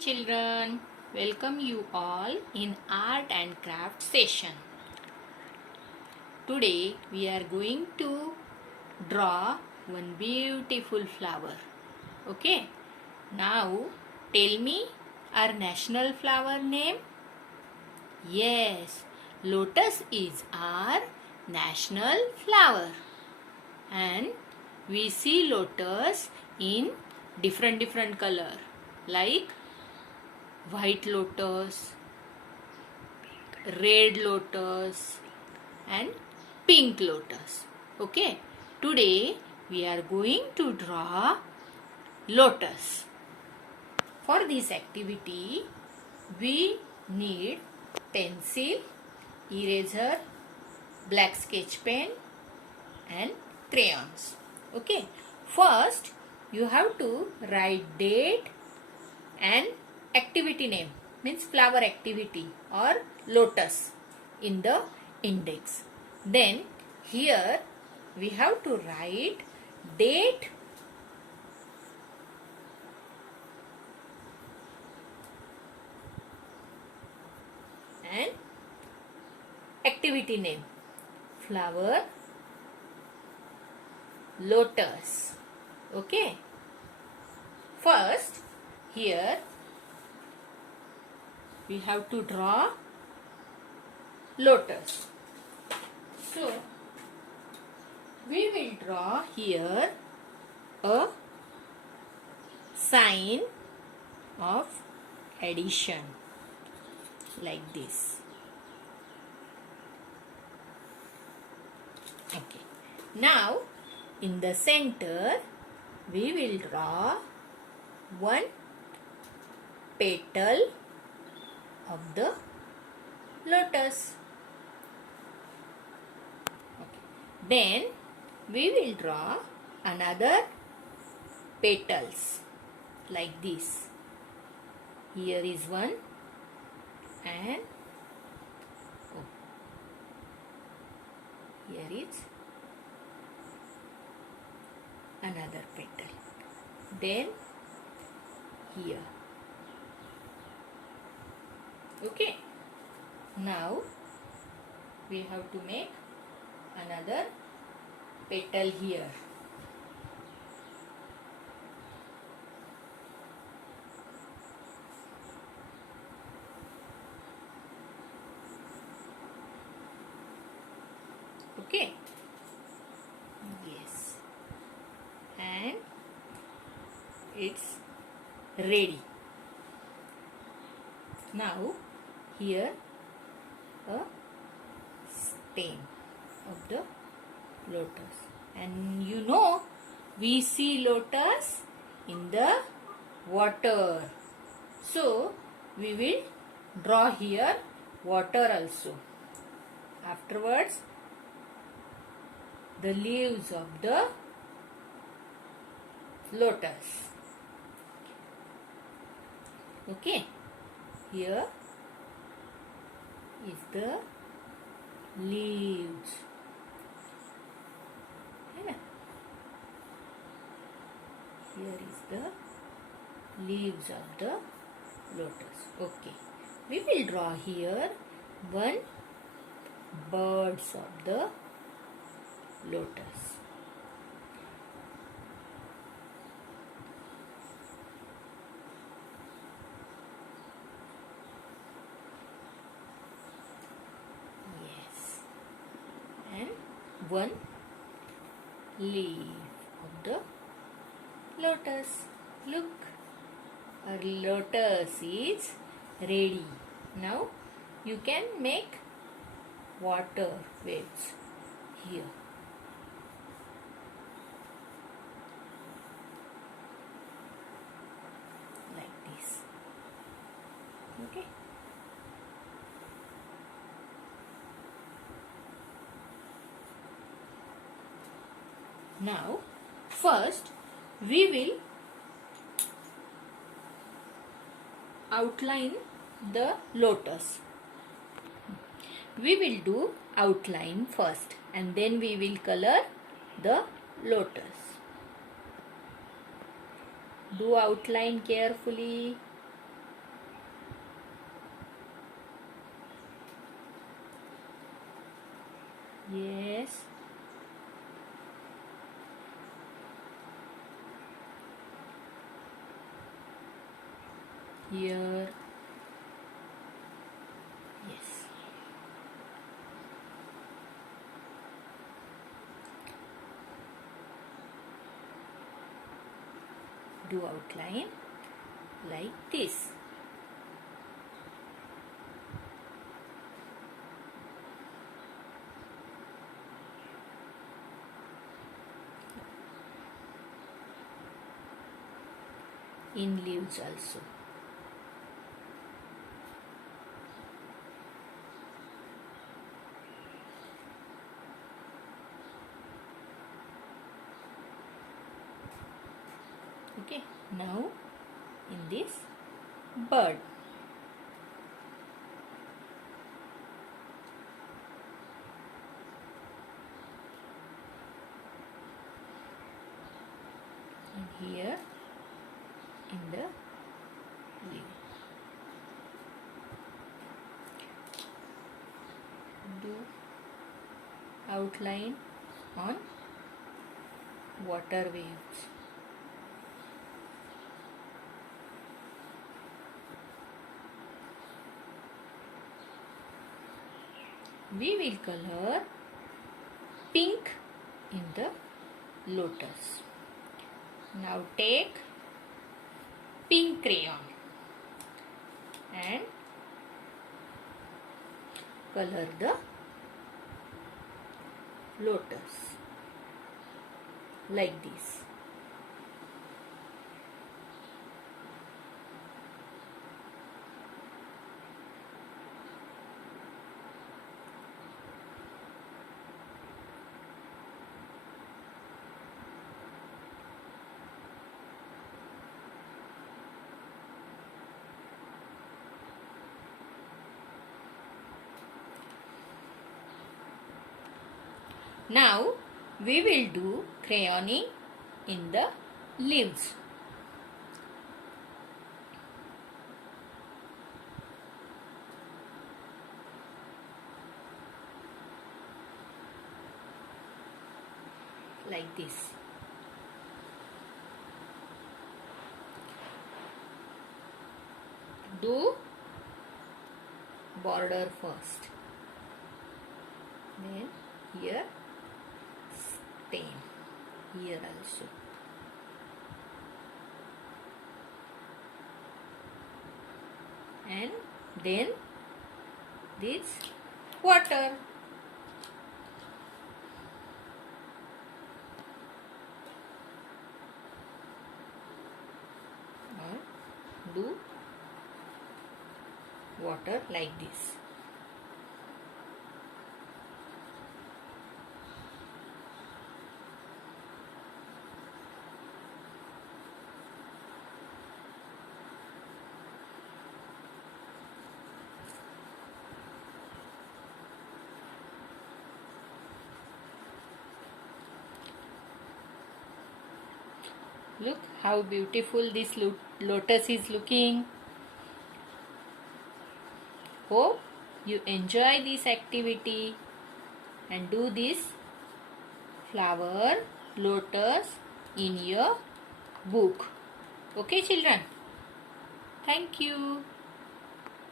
children. Welcome you all in art and craft session. Today we are going to draw one beautiful flower. Okay. Now tell me our national flower name. Yes, lotus is our national flower. And we see lotus in different color like white lotus, red lotus and pink lotus. Okay, today we are going to draw lotus. For this activity we need pencil, eraser, black sketch pen and crayons. Okay, first you have to write date and activity name, means flower activity or lotus in the index. Then here we have to write date and activity name, flower lotus. Okay, first here we have to draw lotus. So we will draw here a sign of addition like this. Okay, now in the center we will draw one petal of the lotus. Okay. Then we will draw another petals like this. Here is one and here is another petal. Then here. Okay, now we have to make another petal here. Okay, yes, and it's ready. Now here a stem of the lotus, and you know we see lotus in the water, so we will draw here water also. Afterwards the leaves of the lotus. Okay, here is the leaves. Here is the leaves of the lotus. Okay, we will draw here one birds of the lotus. One leaf of the lotus. Look, our lotus is ready. Now you can make water waves here. Like this. Okay. Now, first we will outline the lotus. We will do outline first and then we will color the lotus. Do outline carefully. here. Yes. Do outline like this. In leaves also. Okay, now in this bird. And here in the leaf. Do outline on water waves. We will color pink in the lotus. Now take pink crayon and color the lotus like this. Now we will do crayoning in the leaves. Like this. Do border first. Then here stem. Here also. And then this water. Do water like this. Look how beautiful this lotus is looking. Hope you enjoy this activity and do this flower lotus in your book. Okay children? Thank you.